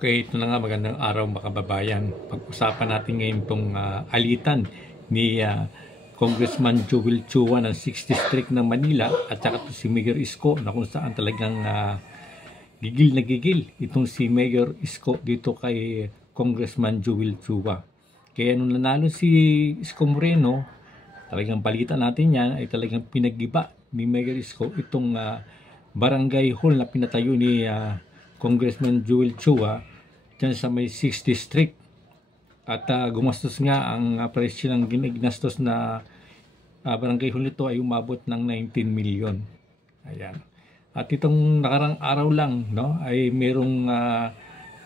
Okay, ito na nga, magandang araw mga kababayan. Pag-usapan natin ngayon itong alitan ni Congressman Joel Chua ng 6th District ng Manila at saka si Mayor Isko, na kung saan talagang gigil na gigil itong si Mayor Isko dito kay Congressman Joel Chua. Kaya nung nanalo si Isko Moreno, talagang balita natin yan ay talagang pinag-iba ni Mayor Isko itong barangay hall na pinatayo ni Congressman Joel Chua dyan sa may 6th District. At gumastos nga ang presyo ng ginastos na barangay hall nito ay umabot ng 19 million. Ayan. At itong nakarang araw lang, no, ay merong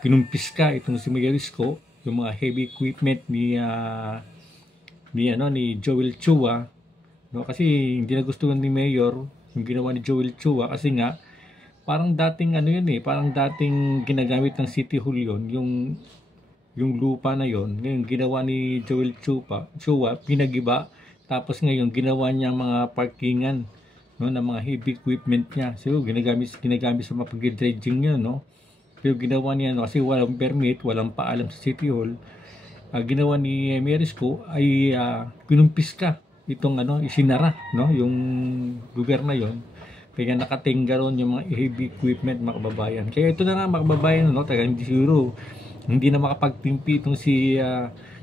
kinumpiska itong si Mayor Isko, yung mga heavy equipment ni Joel Chua, no, kasi hindi nagustuhan ni Mayor yung ginawa ni Joel Chua kasi nga parang dating parang dating ginagamit ng City Hall yun, yung lupa na yon. Ngayon ginawa ni Joel Chua pinagiba, tapos ngayon ginawa niya mga parkingan, no, ng mga heavy equipment niya. So ginagamit sa mga pag-dredging niya, no. Pero ginawa niya, no, kasi walang permit, walang paalam sa City Hall. Ginawa ni Merisco ay kinumpiska itong isinara, no, yung lugar na yon. Kaya nakatingga ron yung mga heavy equipment, mga kababayan. Kaya ito na nga, mga kababayan, no, talagang siguro hindi na makapagtimpi itong si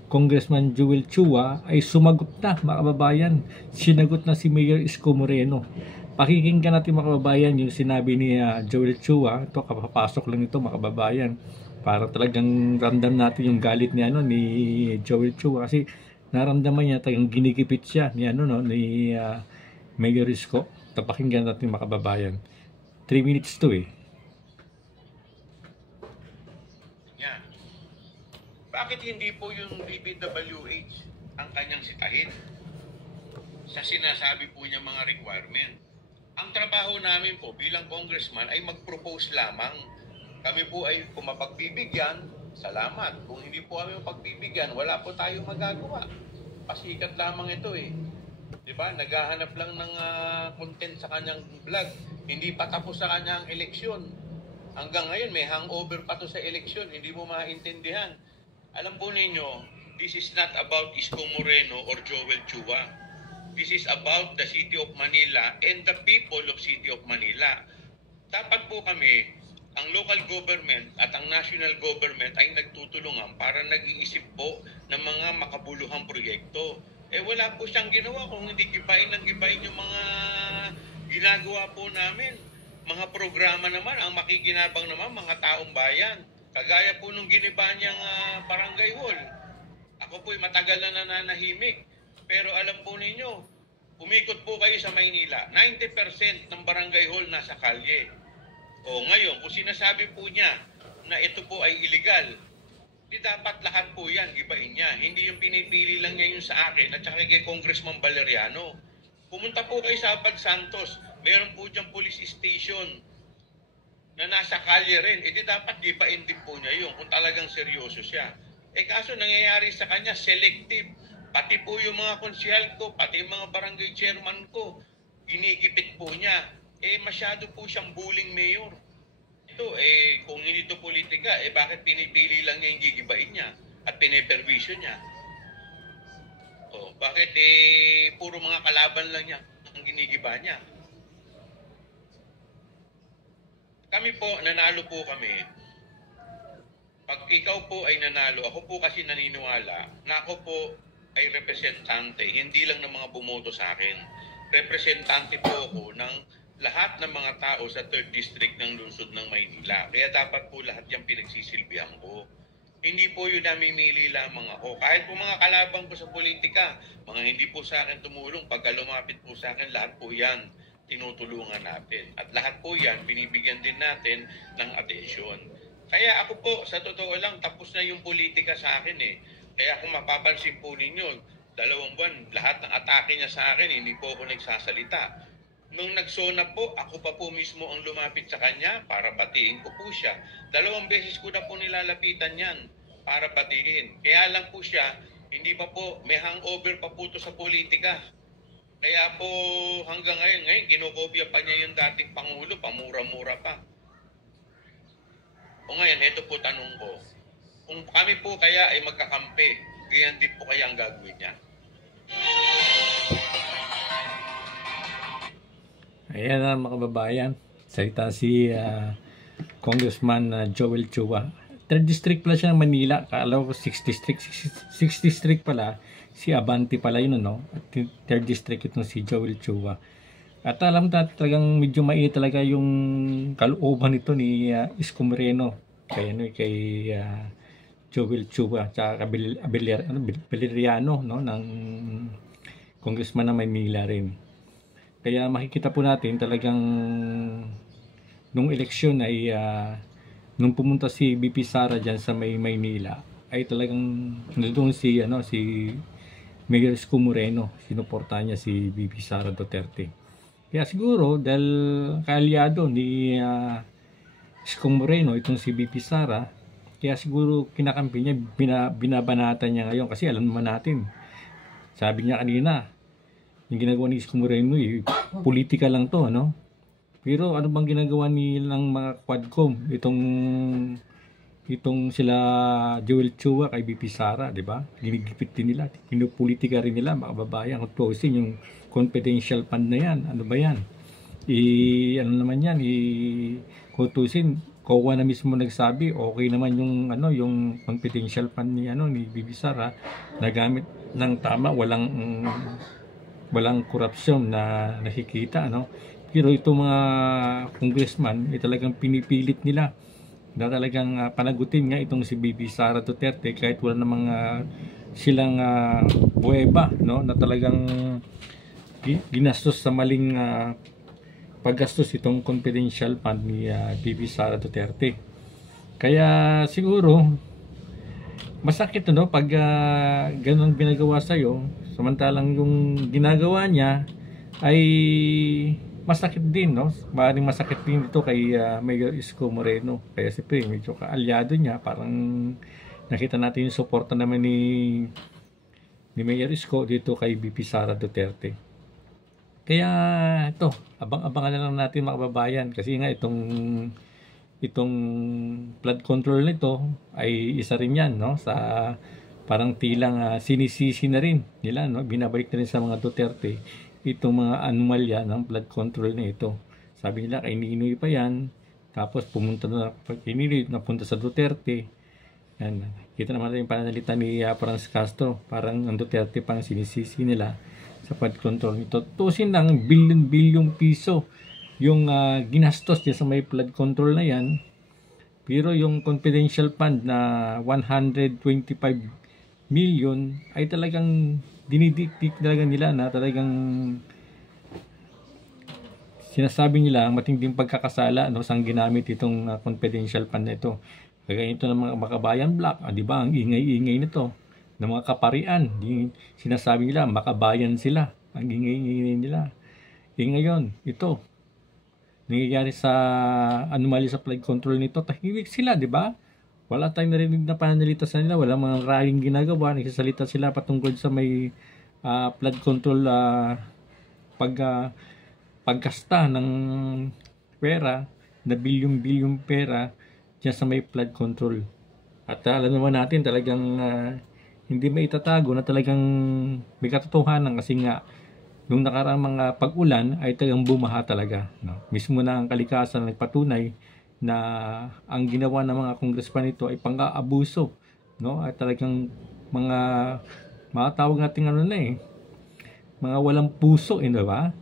Congressman Joel Chua, ay sumagot na, mga kababayan. Sinagot na si Mayor Isko Moreno. Pakikinggan natin, mga kababayan, yung sinabi ni Joel Chua. Ito, kapapasok lang ito, mga kababayan, para talagang ramdam natin yung galit ni Joel Chua, kasi naramdaman niya talagang ginikipit siya ni Mayor Isko. Tapakinggan natin, mga kababayan. 3 minutes to eh. Yan. Bakit hindi po yung DPWH ang kanyang sitahin sa sinasabi po niya mga requirement? Ang trabaho namin po bilang congressman ay mag-propose lamang. Kami po ay kung mapagbibigyan, salamat. Kung hindi po kami mapagbibigyan, wala po tayong magagawa. Pasikat lamang ito eh. Diba? Naghahanap lang ng content sa kanyang vlog. Hindi pa tapos sa kanyang eleksyon. Hanggang ngayon, may hangover pa to sa eleksyon. Hindi mo maintindihan. Alam po ninyo, this is not about Isko Moreno or Joel Chua. This is about the City of Manila and the people of City of Manila. Dapat po kami, ang local government at ang national government ay nagtutulungan para nag-iisip po ng mga makabuluhang proyekto. Wala po siyang ginawa kung hindi gibain yung mga ginagawa po namin. Mga programa naman, ang makikinabang naman, mga taong bayan. Kagaya po nung giniba niyang barangay hall. Ako po'y matagal na nananahimik. Pero alam po ninyo, umikot po kayo sa Maynila. 90% ng barangay hall nasa kalye. O ngayon, kung sinasabi po niya na ito po ay illegal, di dapat lahat po yan, gibain niya. Hindi yung pinipili lang niya yung sa akin at saka kay Congressman Valeriano. Pumunta po kayo sa Abad Santos, meron po diyang police station na nasa kalye rin. Di dapat gibain din po niya yun kung talagang seryoso siya. Kaso nangyayari sa kanya, selective. Pati po yung mga konsyal ko, pati yung mga barangay chairman ko, ginigipit po niya. Masyado po siyang bullying mayor. Ito, kung hindi ito politika, bakit pinipili lang niya yung gigibain niya at piniperwisyo niya? Bakit puro mga kalaban lang niya ang ginigiba niya? Kami po, nanalo po kami. Pag ikaw po ay nanalo, ako po kasi naniniwala na ako po ay representante, hindi lang ng mga bumoto sa akin. Representante po ako ng lahat ng mga tao sa 3rd District ng lungsod ng Maynila. Kaya dapat po lahat yung pinagsisilbihan ko. Hindi po yun namimili lamang ako. Kahit po mga kalabang ko sa politika, mga hindi po sa akin tumulong, pagka lumapit po sa akin, lahat po yan tinutulungan natin. At lahat po yan, binibigyan din natin ng atensyon. Kaya ako po, sa totoo lang, tapos na yung politika sa akin eh. Kaya kung mapapansin po ninyo, 2 buwan, lahat ng atake niya sa akin, hindi po ako nagsasalita. Nung nagsona po, ako pa po mismo ang lumapit sa kanya para batiin ko po siya. 2 beses ko na po nilalapitan yan para batiin. Kaya lang po siya, hindi pa po, may hangover pa po to sa politika. Kaya po hanggang ngayon kinokopya pa niya yung dating Pangulo, pamura-mura pa. O ngayon, ito po tanong ko. Kung kami po kaya ay magkakampi, ganyan din po kaya ang gagawin niya? Ayan na mga kababayan. Salita si Congressman Joel Chua. 3rd District pala siya ng Manila. Kala ko 6th District. 6th District pala. Si Abante pala yun, no? At 3rd District itong si Joel Chua. At alam natin talagang medyo mainit talaga yung kalooban nito ni Isko Moreno. Kay Joel Chua. Tsaka Valeriano, no? Ng Congressman ng Manila rin. Kaya makikita po natin talagang nung eleksyon ay nung pumunta si BP Sara diyan sa Maynila ay talagang nandoon si Mayor Isko Moreno, sinuportahan niya si BP Sara Duterte. Kaya siguro dahil kaalyado ni Isko Moreno itong si BP Sara, kaya siguro kinakampi niya, binabanatan niya ngayon kasi alam naman natin. Sabi niya kanina, yung ginagawa ni Isko Moreno, politika lang to, ano? Pero ano bang ginagawa nilang mga Quadcom? Itong sila Joel Chua kay BP Sara, di ba? Ginigipit din nila, pinupolitika rin nila, mga babayan. Kung tuusin yung confidential fund na yan, ano ba yan? Ano naman yan? Kung tuusin, COA na mismo nagsabi, okay naman yung confidential fund ni BP Sara, nagamit ng tama, walang korupsyon na nakikita, no? Pero itong mga congressman ay talagang pinipilit nila na talagang panagutin nga itong si BP Sara Duterte kahit wala namang silang buweba, no? Na talagang ginastos sa maling paggastos itong confidential fund ni BP Sara Duterte. Kaya siguro masakit pag ganun binagawa sa'yo, samantalang yung ginagawa niya ay masakit din, no? Maaaring masakit din ito kay Mayor Isko Moreno. Kaya siyempre medyo kaalyado niya, parang nakita natin yung suporta naman ni Mayor Isko dito kay BP Sara Duterte. Kaya ito, abang-abangan na lang natin mga kababayan kasi nga itong flood control nito ay isa rin yan, no? Sa parang tilang sinisisi na rin nila, no? Binabalik na rin sa mga Duterte itong mga anomalya ng flood control na ito. Sabi nila kay Ninoy pa yan, tapos pumunta na kay Ninoy, napunta sa Duterte. Yan. Kita naman yung pananalita ni Franz Castro, parang ang Duterte pang sinisisi nila sa flood control nito. Tusin ng bilyon piso yung ginastos niya sa may flood control na yan. Pero yung confidential fund na 125 million ay talagang dinidiktik talaga nila na talagang sinasabi nila ang matinding pagkakasala, no, sang ginamit itong confidential fund na ito. Kaya ito ng mga Makabayan Black, di ba? Ang ingay-ingay nito ng mga kaparian. Sinasabi nila makabayan sila. Ang ingay-ingay nila. Ngayon, ito nangyayari sa anomaly sa flood control nito, tahimik sila, di ba? Wala tayong narinig na pananalita sa nila, wala mga rallying ginagawa, nagsasalita sila patungkol sa may flood control paggasta ng pera, na bilyong pera dyan sa may flood control. At alam naman natin talagang hindi maitatago na talagang may katotohanan kasi nga nung nakaraang mga pag-ulan ay talagang bumaha talaga, no? Mismo na ang kalikasan nagpatunay na ang ginawa ng mga congressman nito ay pang-aabuso, no? At talagang mga tawag natin mga walang puso, di ba?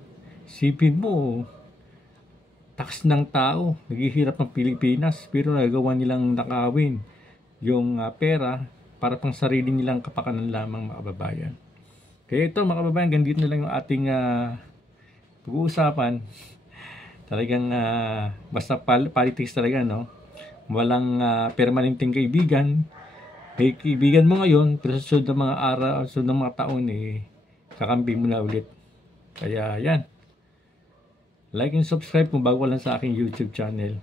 Sipin mo, tax ng tao, naghihirap ng Pilipinas, pero nagagawa nilang nakawin yung pera para pang sarili nilang kapakanan lamang, mga kababayan. Kaya ito mga kababayan, ganito na lang yung ating pag-uusapan. Talagang basta politics talaga, no? Walang permanenteng kaibigan. May kaibigan mo ngayon, pero sa sunod ng mga araw, sunod ng mga taon, kakampi mo na ulit. Kaya yan. Like and subscribe kung bago lang sa aking YouTube channel.